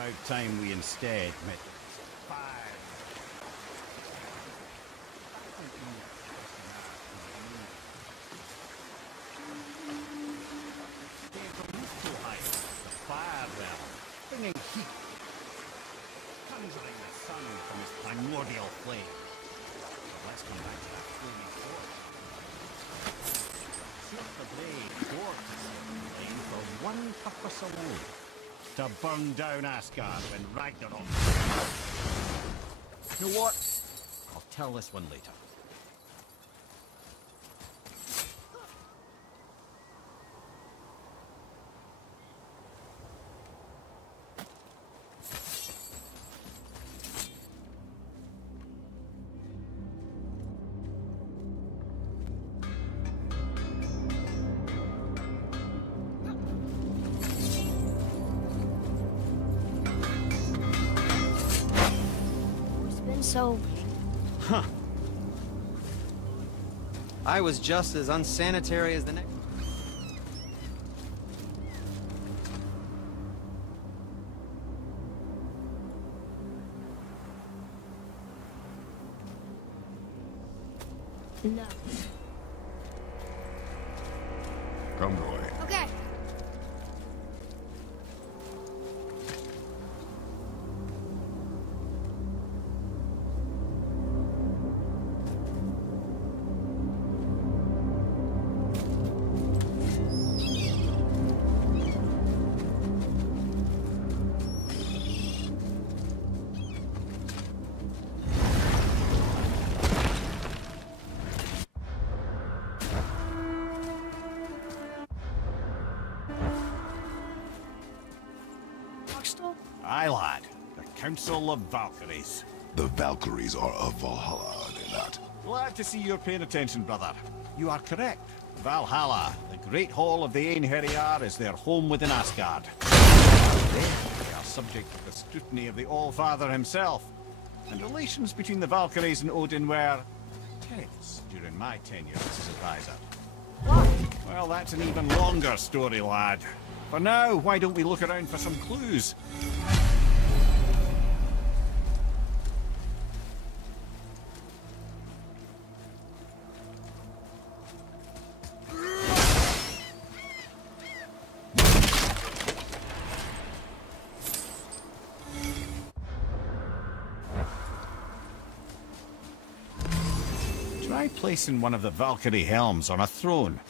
about time we instead met. Bringing heat, conjuring the sun from his primordial flame. But let's come back to that flaming sword. Shoot the blade towards the flame for one purpose alone: to burn down Asgard when Ragnarok. You know what? I'll tell this one later. So... Huh. I was just as unsanitary as the next. No. Come, Roy. Okay. Aye, lad. The Council of Valkyries. The Valkyries are of Valhalla, are they not? Glad to see you're paying attention, brother. You are correct. Valhalla, the great hall of the Einherjar, is their home within Asgard. There, they are subject to the scrutiny of the All-Father himself. And relations between the Valkyries and Odin were tense during my tenure as his advisor. Why? Well, that's an even longer story, lad. For now, why don't we look around for some clues? Try placing one of the Valkyrie helms on a throne.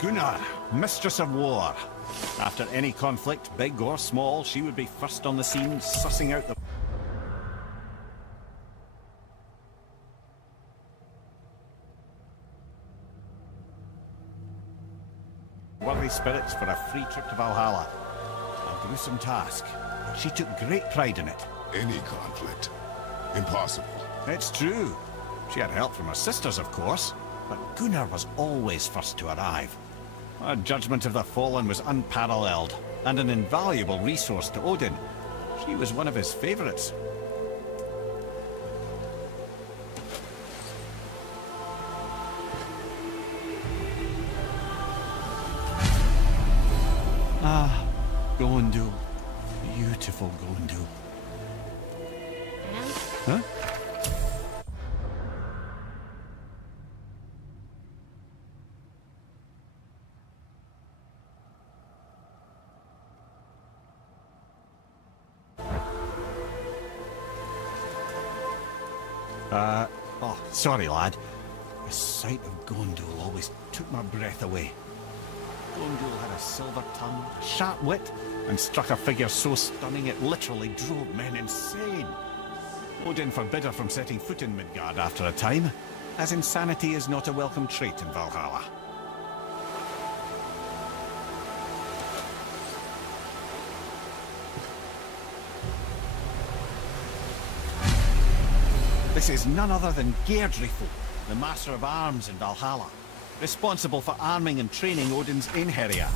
Gunnar, Mistress of War. After any conflict, big or small, she would be first on the scene, sussing out the... worthy spirits for a free trip to Valhalla. A gruesome task, but she took great pride in it. Any conflict. Impossible. It's true. She had help from her sisters, of course, but Gunnar was always first to arrive. Her judgment of the fallen was unparalleled, and an invaluable resource to Odin. She was one of his favorites. Ah, Gondul. Beautiful Gondul. Huh? Oh, sorry, lad. The sight of Gondul always took my breath away. Gondul had a silver tongue, a sharp wit, and struck a figure so stunning it literally drove men insane. Odin forbid her from setting foot in Midgard after a time, as insanity is not a welcome trait in Valhalla. This is none other than Geirdrifo, the Master of Arms in Valhalla, responsible for arming and training Odin's Einherjar.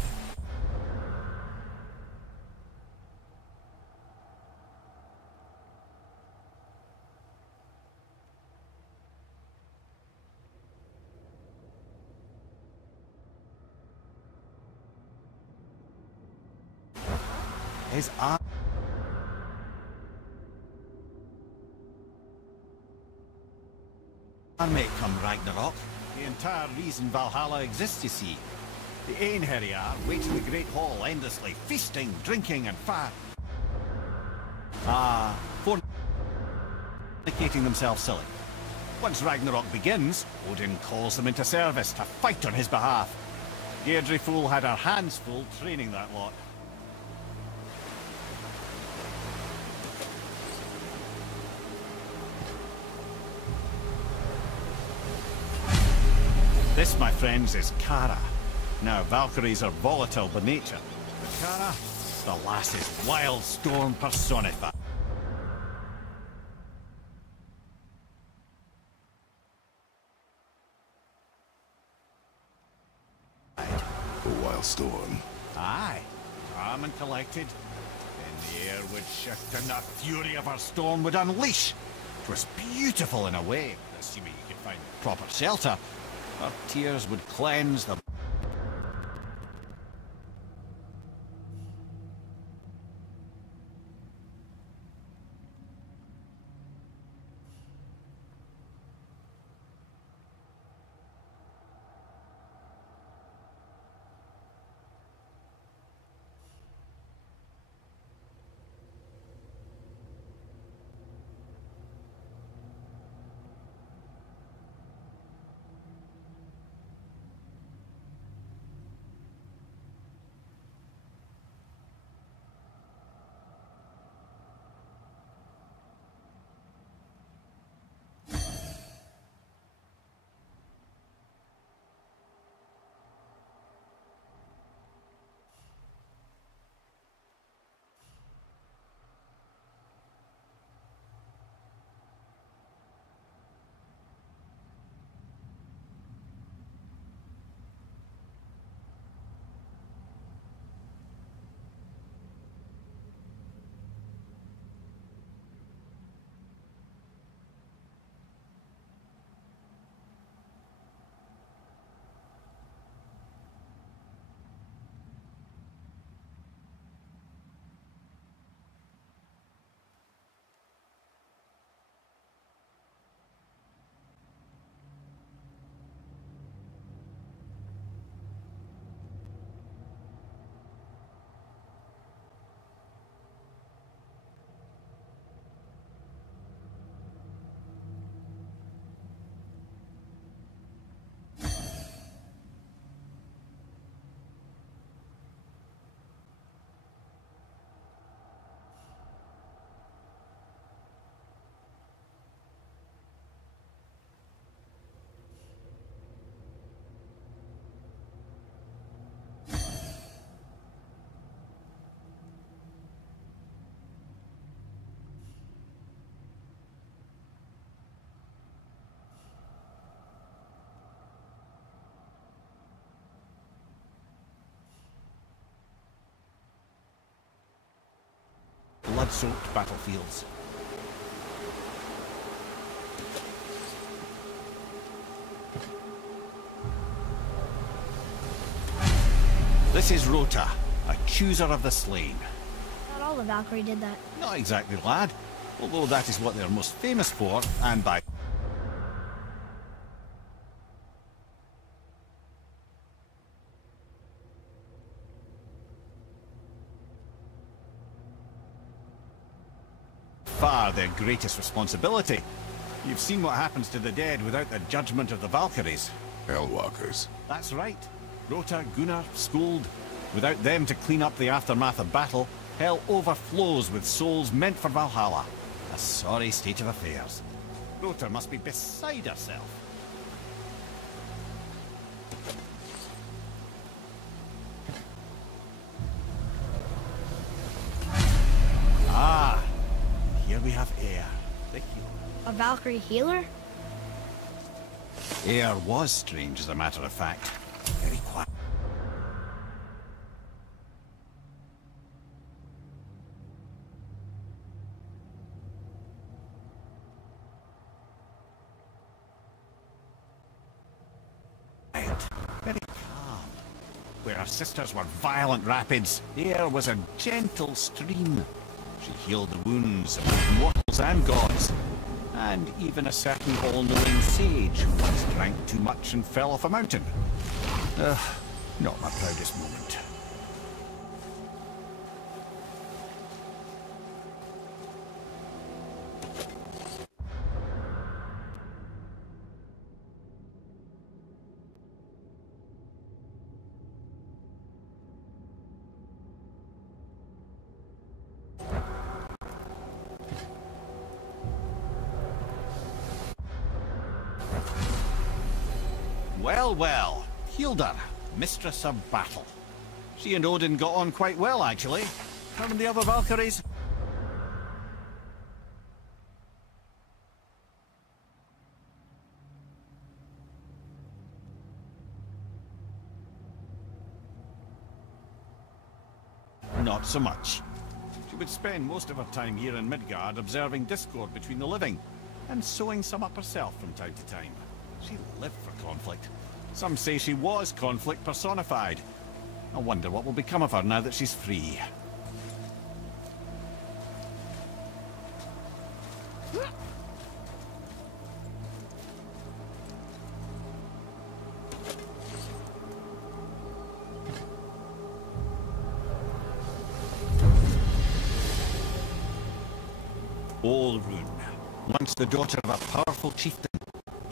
his army come Ragnarok. The entire reason Valhalla exists, you see. The Einherjar wait in the Great Hall endlessly, feasting, drinking, and fornicating themselves silly. Once Ragnarok begins, Odin calls them into service to fight on his behalf. Deirdre Fool had her hands full training that lot. This, my friends, is Kara. Now, Valkyries are volatile by nature. But Kara, the lass's wild storm personified. A wild storm. Aye, calm and collected. Then the air would shift and the fury of her storm would unleash. It was beautiful in a way, assuming you could find proper shelter. Her tears would cleanse the blood-soaked battlefields. This is Rota, a chooser of the slain. Not all the Valkyrie did that. Not exactly, lad. Although that is what they're most famous for, and by far their greatest responsibility. You've seen what happens to the dead without the judgment of the Valkyries. Hellwalkers. That's right. Rota, Gunnar, Skuld. Without them to clean up the aftermath of battle, hell overflows with souls meant for Valhalla. A sorry state of affairs. Rota must be beside herself. Ah, here we have Air, the healer. A Valkyrie healer? Air was strange, as a matter of fact. Very quiet. Very calm. Where her sisters were violent rapids, there was a gentle stream. She healed the wounds of both mortals and gods, and even a certain all-knowing sage who once drank too much and fell off a mountain. Not my proudest moment. Well, well, Hilda, mistress of battle. She and Odin got on quite well, actually. Her and the other Valkyries. Not so much. She would spend most of her time here in Midgard observing discord between the living, and sewing some up herself from time to time. She lived for conflict. Some say she was conflict personified. I wonder what will become of her now that she's free. Olrun, once the daughter of a powerful chieftain.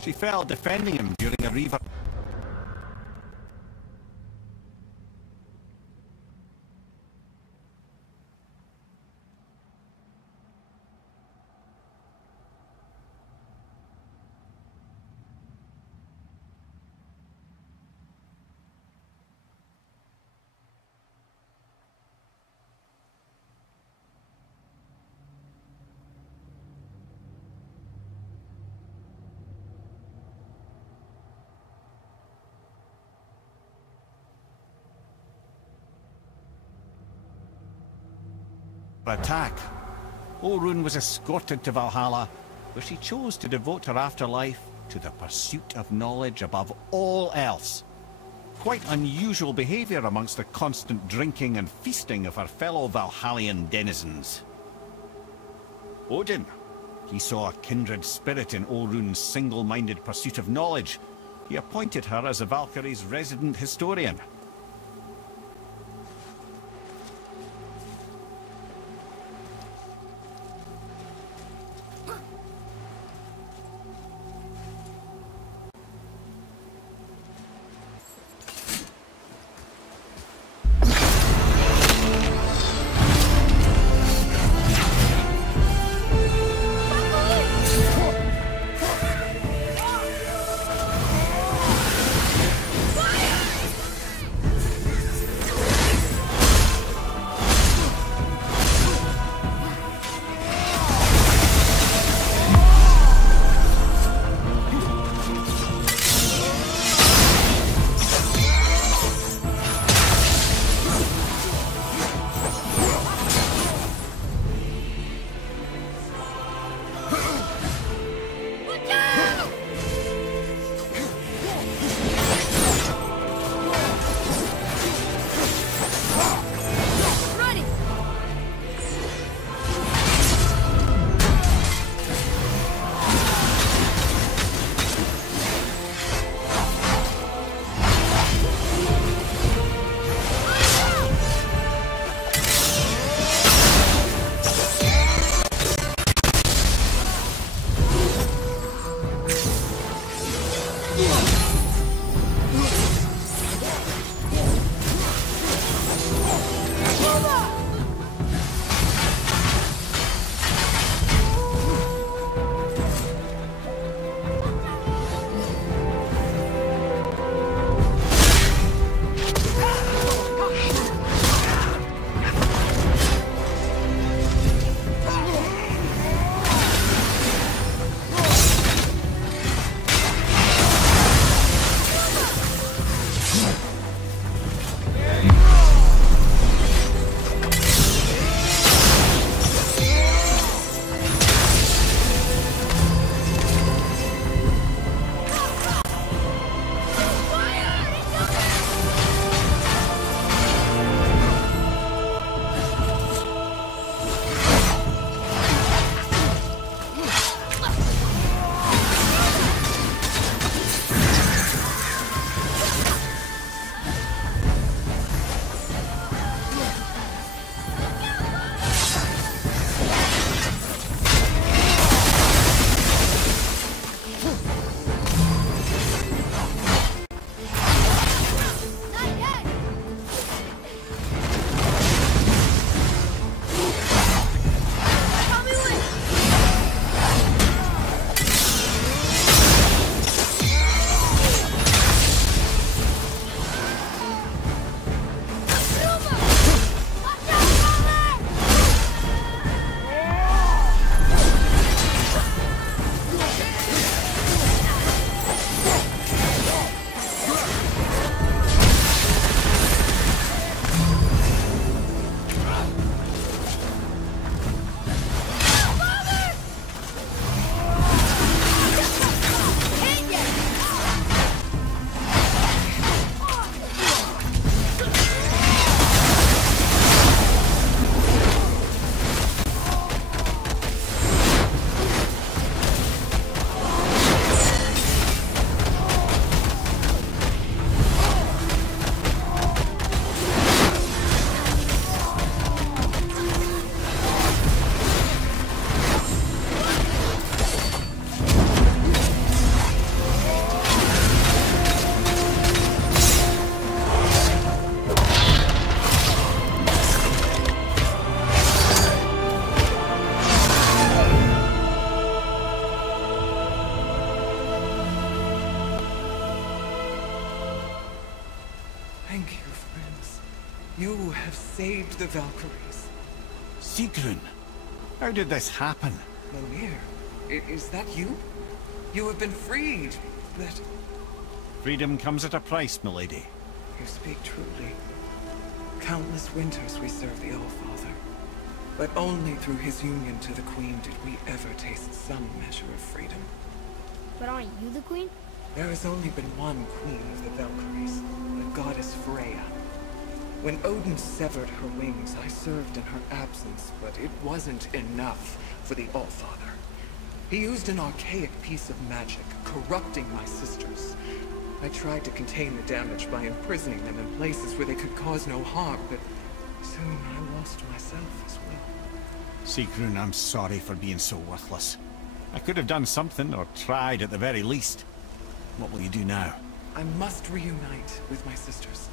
She fell defending him during a reaver. Attack. Olrun was escorted to Valhalla, where she chose to devote her afterlife to the pursuit of knowledge above all else. Quite unusual behavior amongst the constant drinking and feasting of her fellow Valhallian denizens. Odin. He saw a kindred spirit in Olrun's single-minded pursuit of knowledge. He appointed her as the Valkyrie's resident historian. You have saved the Valkyries. Sigrun, how did this happen? Mimir, is that you? You have been freed, but... Freedom comes at a price, milady. You speak truly. Countless winters we served the All-Father. But only through his union to the Queen did we ever taste some measure of freedom. But aren't you the queen? There has only been one Queen of the Valkyries, the goddess Freya. When Odin severed her wings, I served in her absence, but it wasn't enough for the All-Father. He used an archaic piece of magic, corrupting my sisters. I tried to contain the damage by imprisoning them in places where they could cause no harm, but soon I lost myself as well. Sigrun, I'm sorry for being so worthless. I could have done something, or tried at the very least. What will you do now? I must reunite with my sisters.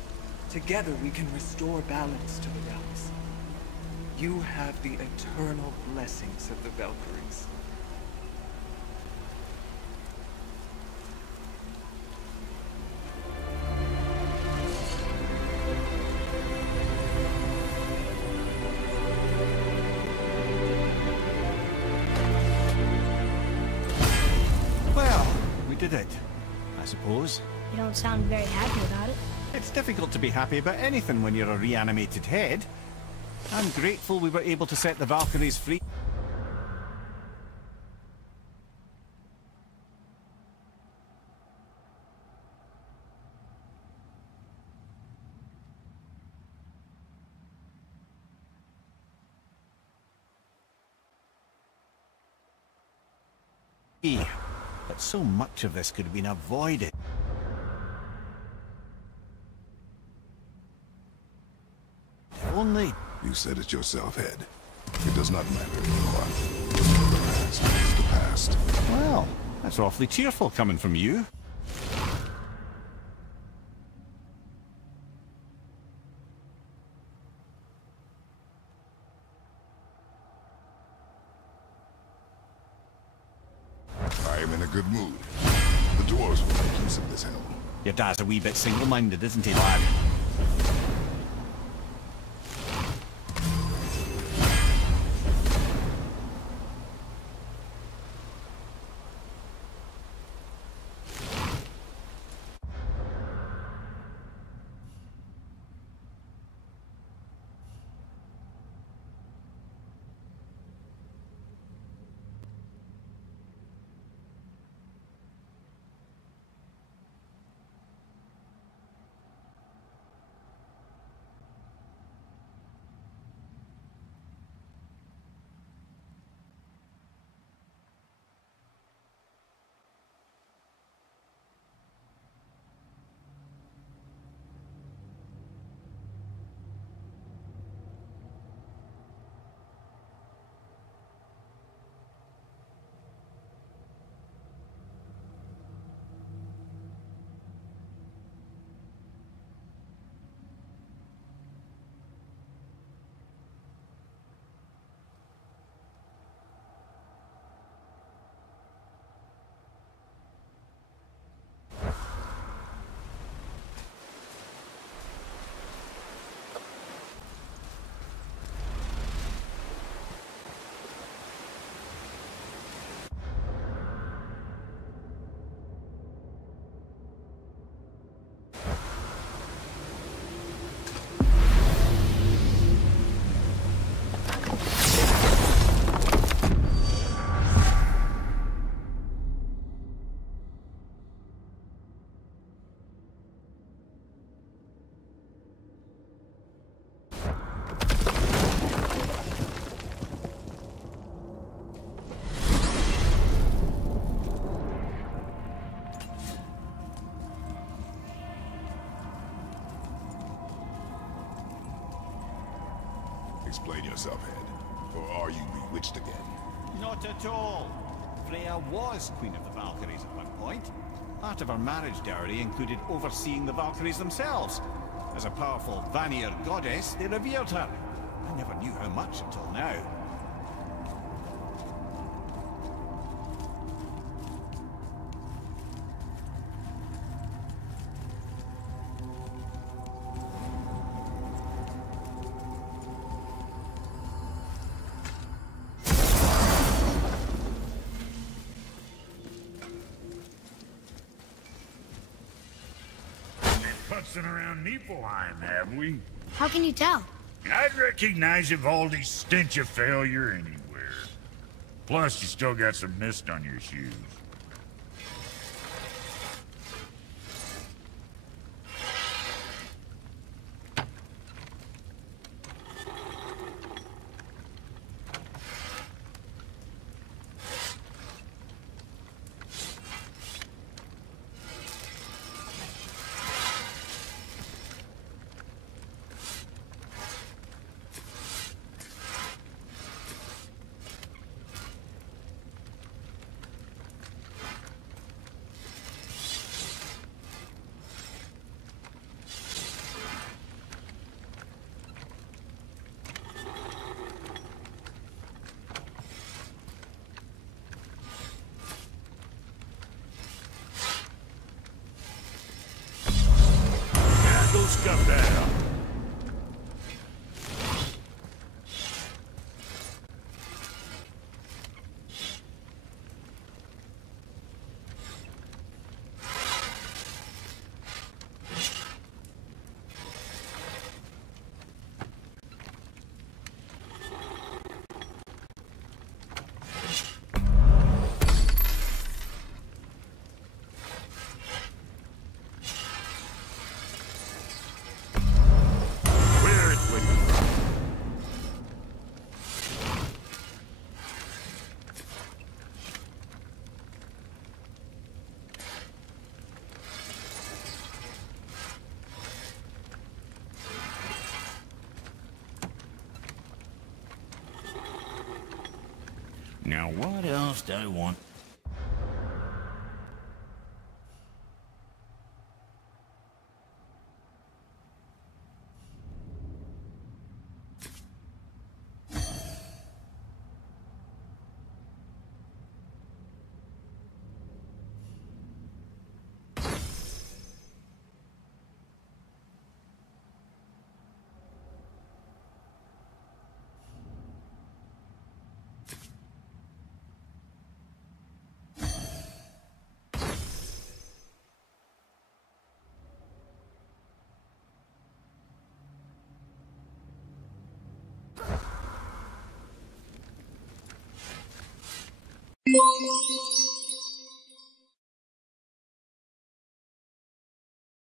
Together we can restore balance to the realms. You have the eternal blessings of the Valkyries. Well, we did it, I suppose. You don't sound very happy about it. It's difficult to be happy about anything when you're a reanimated head. I'm grateful we were able to set the Valkyries free. But so much of this could have been avoided. If only... You said it yourself, Head. It does not matter anymore. The past is the past. Well, that's awfully cheerful coming from you. I am in a good mood. The dwarves will make use of this helm. Your dad's a wee bit single-minded, isn't he, lad? Explain yourself, Head. Or are you bewitched again? Not at all. Freya was Queen of the Valkyries at one point. Part of her marriage dowry included overseeing the Valkyries themselves. As a powerful Vanir goddess, they revered her. I never knew how much until now. busting around Niflheim, have we? How can you tell? I'd recognize Ivaldi's stench of failure anywhere. Plus, you still got some mist on your shoes. Scuff that up. Now what else do I want